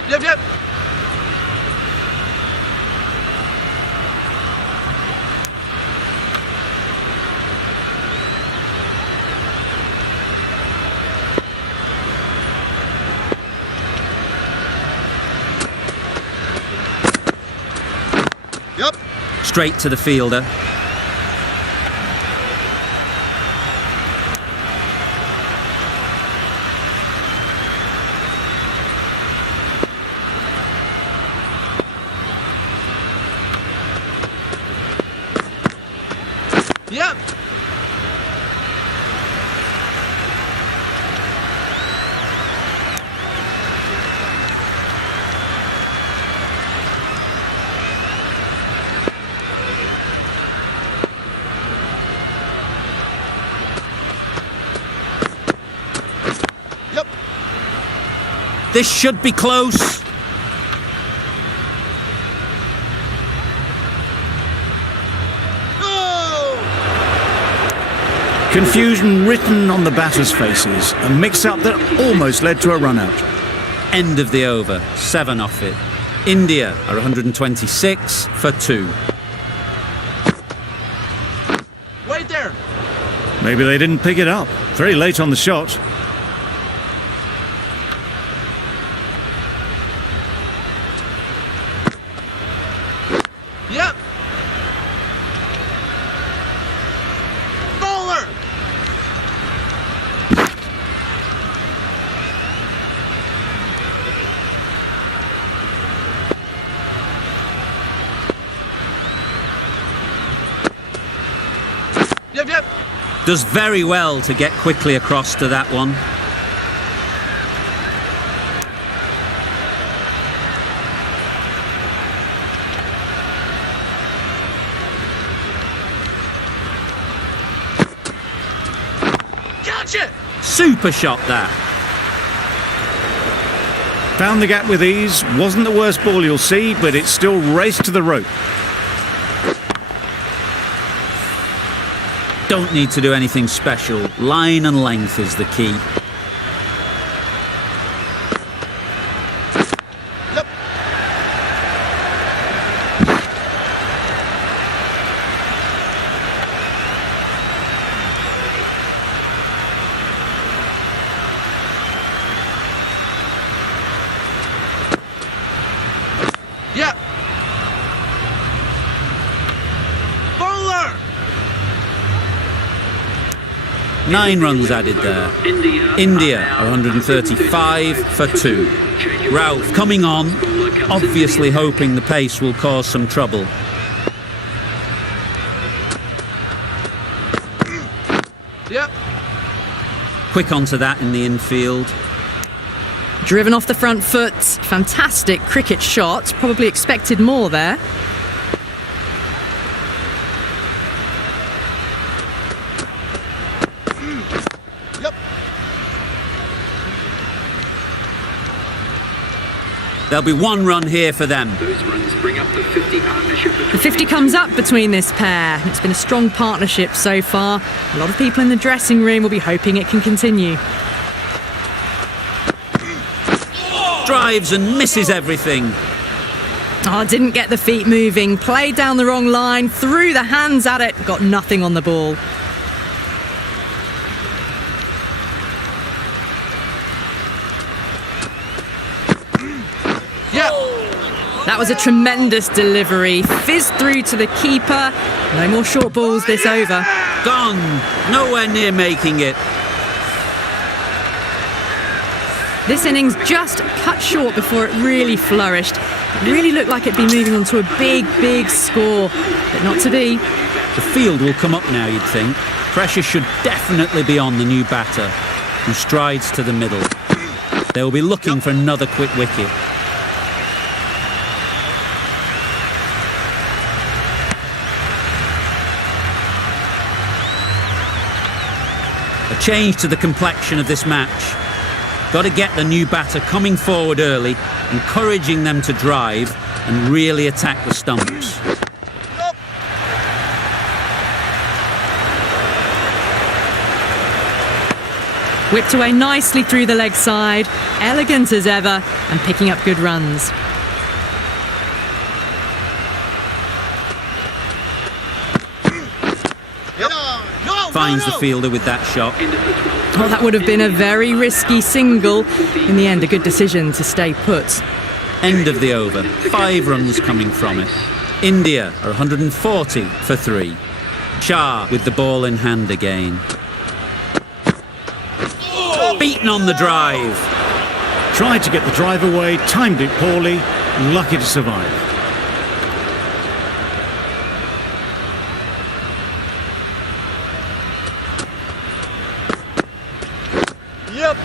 Yep, yep! Yep! Straight to the fielder. Yep! Yep! This should be close. No! Confusion written on the batters' faces. A mix-up that almost led to a run-out. End of the over. 7 off it. India are 126 for 2. Wait there! Maybe they didn't pick it up. Very late on the shot. Yep! Bowler! Yep, yep! Does very well to get quickly across to that one. Gotcha! Super shot that. Found the gap with ease. Wasn't the worst ball you'll see, but it still raced to the rope. Don't need to do anything special. Line and length is the key. Yep! 9 runs added there. India are 135 for 2. Ralph coming on, obviously hoping the pace will cause some trouble. Yep. Quick onto that in the infield. Driven off the front foot. Fantastic cricket shot. Probably expected more there. Yep. There'll be 1 run here for them. Those runs bring up the 50 partnership. The 50 comes up between this pair. It's been a strong partnership so far. A lot of people in the dressing room will be hoping it can continue. Drives and misses everything. Oh, didn't get the feet moving. Played down the wrong line. Threw the hands at it. Got nothing on the ball. Yep. That was a tremendous delivery. Fizzed through to the keeper. No more short balls this over. Gone. Nowhere near making it. This innings just cut short before it really flourished. It really looked like it'd be moving on to a big, big score, but not to be. The field will come up now, you'd think. Pressure should definitely be on the new batter, who strides to the middle. They'll be looking for another quick wicket. A change to the complexion of this match. Got to get the new batter coming forward early, encouraging them to drive and really attack the stumps. Whipped away nicely through the leg side, elegant as ever, and picking up good runs. Finds the fielder with that shot. Oh, that would have been a very risky single. In the end, a good decision to stay put. End of the over. 5 runs coming from it. India are 140 for 3. Shah with the ball in hand again. Beaten on the drive. Tried to get the drive away, timed it poorly, lucky to survive. Yep.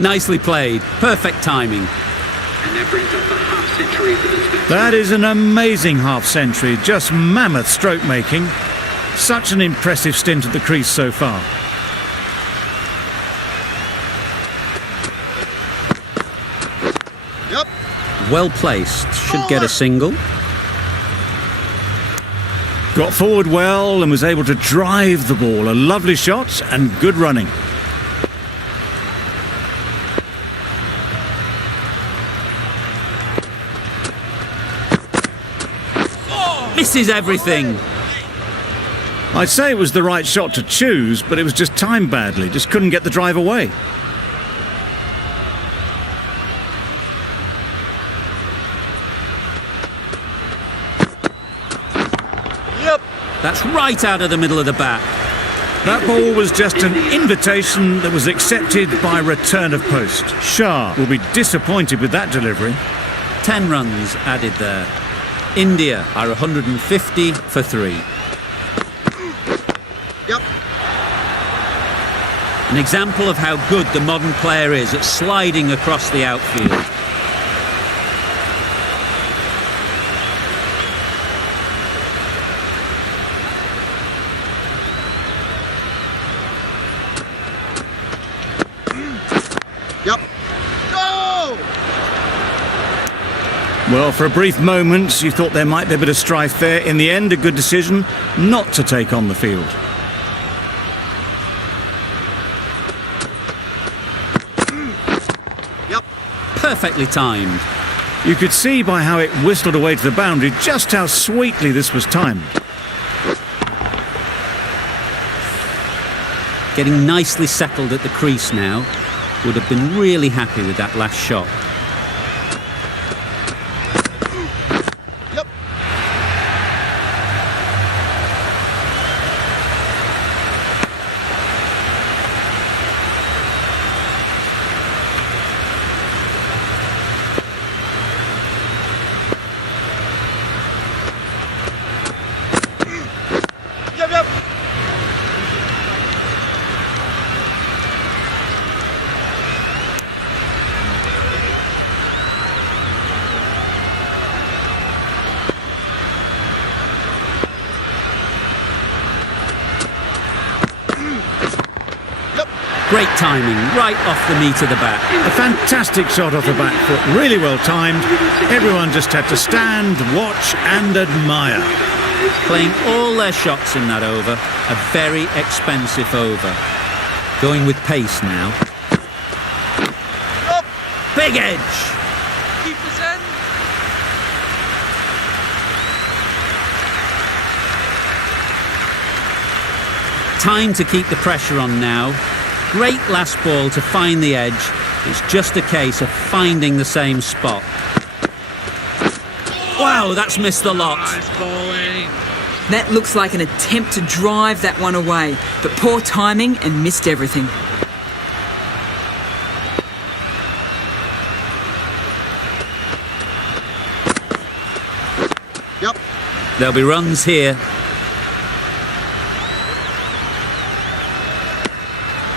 Nicely played. Perfect timing. And that brings up the half century for this batsman. That is an amazing half century, just mammoth stroke making. Such an impressive stint at the crease so far. Yep. Well placed. Should get a single. Got forward well and was able to drive the ball. A lovely shot and good running. Misses everything. I'd say it was the right shot to choose, but it was just timed badly. Just couldn't get the drive away. Yep. That's right out of the middle of the bat. That ball was just an invitation that was accepted by return of post. Shah will be disappointed with that delivery. 10 runs added there. India are 150 for 3. Yep. An example of how good the modern player is at sliding across the outfield. Yep. Go! Well, for a brief moment, you thought there might be a bit of strife there. In the end, a good decision not to take on the field. Yep. Perfectly timed. You could see by how it whistled away to the boundary just how sweetly this was timed. getting nicely settled at the crease now. Would have been really happy with that last shot. Yep. Yep, yep. Great timing, right off the meat of the bat. A fantastic shot off the back foot, really well timed. Everyone just had to stand, watch and admire. Playing all their shots in that over. A very expensive over. Going with pace now. Big edge. Time to keep the pressure on now. Great last ball to find the edge. It's just a case of finding the same spot. Wow, that's missed the lot. That looks like an attempt to drive that one away, but poor timing and missed everything. Yep. There'll be runs here.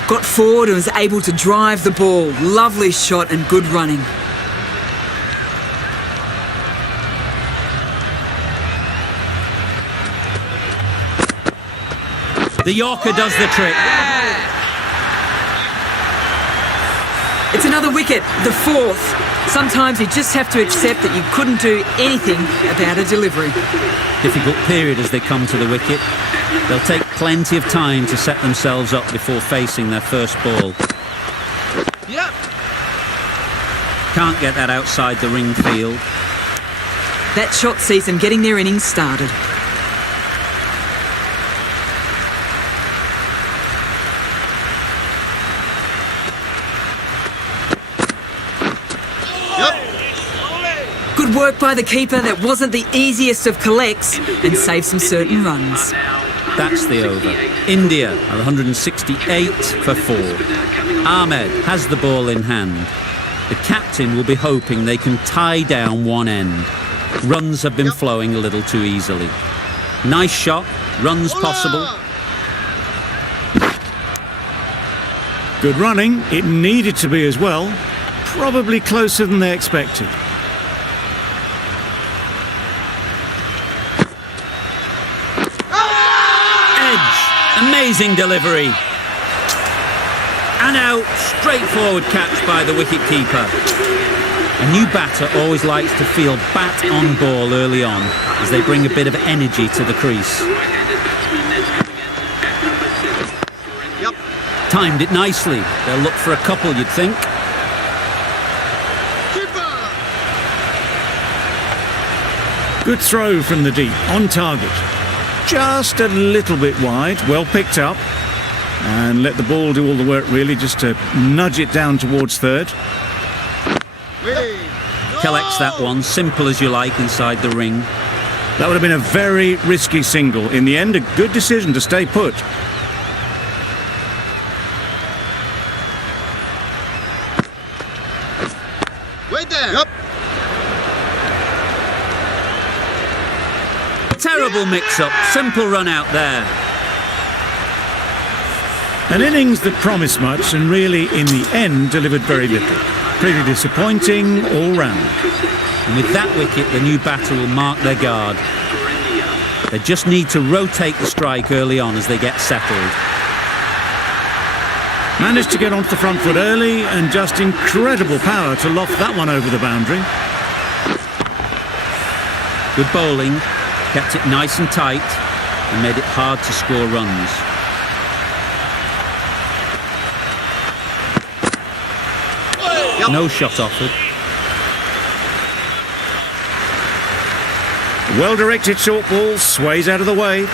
Got forward and was able to drive the ball. Lovely shot and good running. The Yorker does the trick. It's another wicket, the fourth. Sometimes you just have to accept that you couldn't do anything about a delivery. Difficult period as they come to the wicket. They'll take plenty of time to set themselves up before facing their first ball. Yep. Can't get that outside the ring field. That shot sees them getting their innings started. Good work by the keeper. That wasn't the easiest of collects and saved some certain runs. That's the over. India are 168 for 4. Ahmed has the ball in hand. The captain will be hoping they can tie down one end. Runs have been flowing a little too easily. Nice shot, runs possible. Good running, it needed to be as well. Probably closer than they expected. Amazing delivery. And out, straightforward catch by the wicket-keeper. A new batter always likes to feel bat on ball early on as they bring a bit of energy to the crease. Yep. Timed it nicely. They'll look for a couple, you'd think. Good throw from the deep, on target. Just a little bit wide, well picked up. And let the ball do all the work really, just to nudge it down towards third. Collects that one, simple as you like, inside the ring. That would have been a very risky single. In the end, a good decision to stay put. Wait there. Yep. Terrible mix-up, simple run out there. An innings that promised much and really, in the end, delivered very little. Pretty disappointing all round. And with that wicket, the new batter will mark their guard. They just need to rotate the strike early on as they get settled. Managed to get onto the front foot early and just incredible power to loft that one over the boundary. Good bowling, kept it nice and tight and made it hard to score runs. No shot offered. Well-directed short ball, sways out of the way.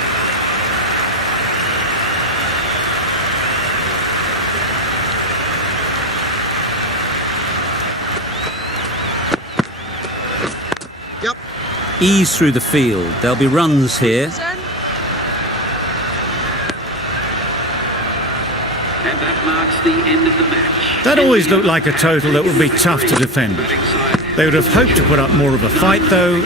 Yep. Ease through the field. There'll be runs here. And that marks the end of the match. That always looked like a total that would be tough to defend. They would have hoped to put up more of a fight, though,